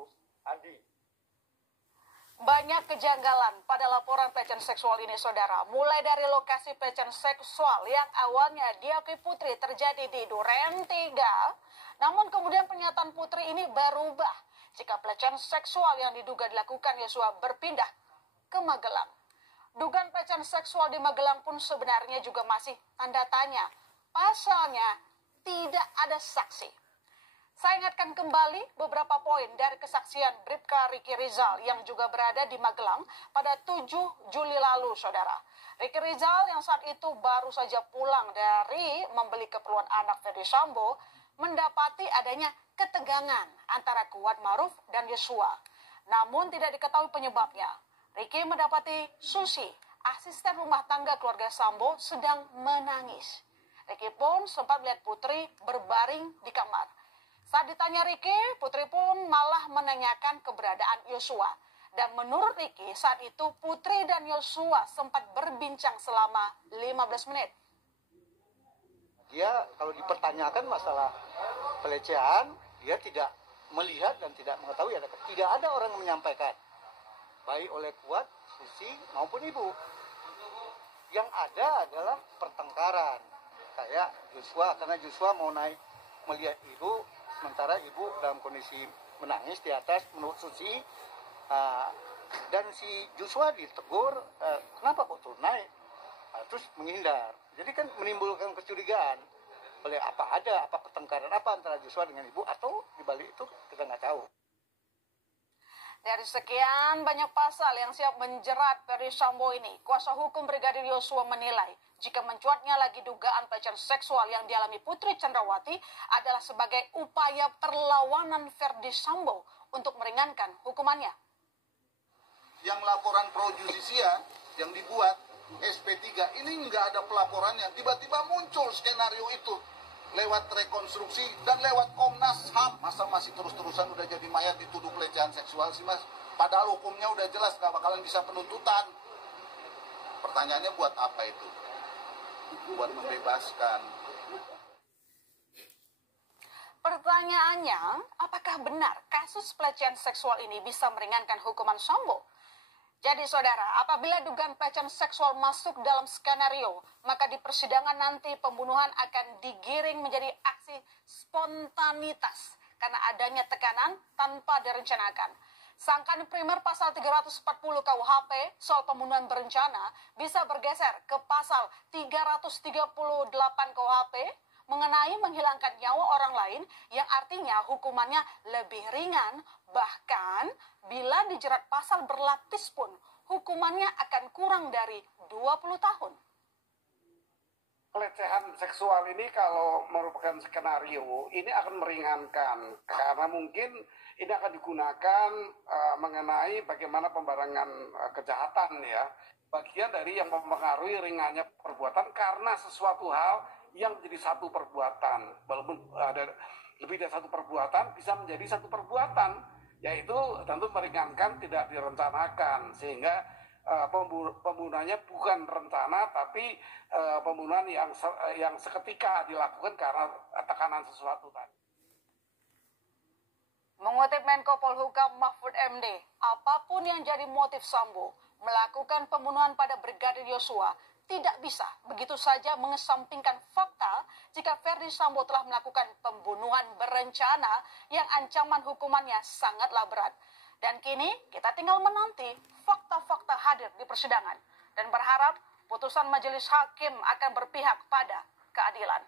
itu, Andi. Banyak kejanggalan pada laporan pelecehan seksual ini, saudara. Mulai dari lokasi pelecehan seksual yang awalnya diakui Putri terjadi di Duren 3, namun kemudian pernyataan Putri ini berubah jika pelecehan seksual yang diduga dilakukan Yosua berpindah ke Magelang. Dugaan pelecehan seksual di Magelang pun sebenarnya juga masih tanda tanya. Pasalnya tidak ada saksi. Saya ingatkan kembali beberapa poin dari kesaksian Bribka Riki Rizal yang juga berada di Magelang pada 7 Juli lalu, saudara. Riki Rizal yang saat itu baru saja pulang dari membeli keperluan anak Ferdi Sambo mendapati adanya ketegangan antara Kuat Maruf dan Yosua. Namun tidak diketahui penyebabnya. Riki mendapati Susi, asisten rumah tangga keluarga Sambo, sedang menangis. Riki pun sempat melihat Putri berbaring di kamar. Saat ditanya Riki, Putri pun malah menanyakan keberadaan Yosua. Dan menurut Riki, saat itu Putri dan Yosua sempat berbincang selama 15 menit. Dia kalau dipertanyakan masalah pelecehan, dia tidak melihat dan tidak mengetahui. Tidak ada orang yang menyampaikan, baik oleh Kuat, Susi maupun Ibu. Yang ada adalah pertengkaran. Kayak Yosua, karena Yosua mau naik melihat Ibu, sementara Ibu dalam kondisi menangis di atas menurut Susi, dan si Joshua ditegur, kenapa kok turun naik, terus menghindar. Jadi kan menimbulkan kecurigaan. Oleh apa pertengkaran apa antara Joshua dengan Ibu, atau dibalik itu kita nggak tahu. Dari sekian banyak pasal yang siap menjerat Ferdi Sambo ini, kuasa hukum Brigadir Yosua menilai jika mencuatnya lagi dugaan pelecehan seksual yang dialami Putri Chandrawati adalah sebagai upaya perlawanan Ferdi Sambo untuk meringankan hukumannya. Yang laporan pro justisia yang dibuat SP3 ini nggak ada pelaporannya, tiba-tiba muncul skenario itu lewat rekonstruksi dan lewat Komnas HAM. Masa masih terus-terusan udah jadi mayat dituduh pelecehan seksual sih, Mas? Padahal hukumnya udah jelas, nggak bakalan bisa penuntutan. Pertanyaannya buat apa itu? Buat membebaskan. Pertanyaannya, apakah benar kasus pelecehan seksual ini bisa meringankan hukuman Sambo? Jadi saudara, apabila dugaan pelecehan seksual masuk dalam skenario, maka di persidangan nanti pembunuhan akan digiring menjadi aksi spontanitas karena adanya tekanan tanpa direncanakan. Sangkaan primer pasal 340 KUHP soal pembunuhan berencana bisa bergeser ke pasal 338 KUHP mengenai menghilangkan nyawa orang lain yang artinya hukumannya lebih ringan, bahkan bila dijerat pasal berlapis pun hukumannya akan kurang dari 20 tahun. Pelecehan seksual ini kalau merupakan skenario, ini akan meringankan karena mungkin ini akan digunakan mengenai bagaimana pembarangan kejahatan ya. Bagian dari yang mempengaruhi ringannya perbuatan karena sesuatu hal yang menjadi satu perbuatan, walaupun ada lebih dari satu perbuatan bisa menjadi satu perbuatan, yaitu tentu meringankan tidak direncanakan sehingga pembunuhannya bukan rencana tapi pembunuhan yang seketika dilakukan karena tekanan sesuatu tadi. Mengutip Menko Polhukam Mahfud MD, apapun yang jadi motif Sambo melakukan pembunuhan pada Brigadir Yosua tidak bisa begitu saja mengesampingkan fakta jika Ferdi Sambo telah melakukan pembunuhan berencana yang ancaman hukumannya sangatlah berat. Dan kini kita tinggal menanti fakta-fakta hadir di persidangan dan berharap putusan majelis hakim akan berpihak pada keadilan.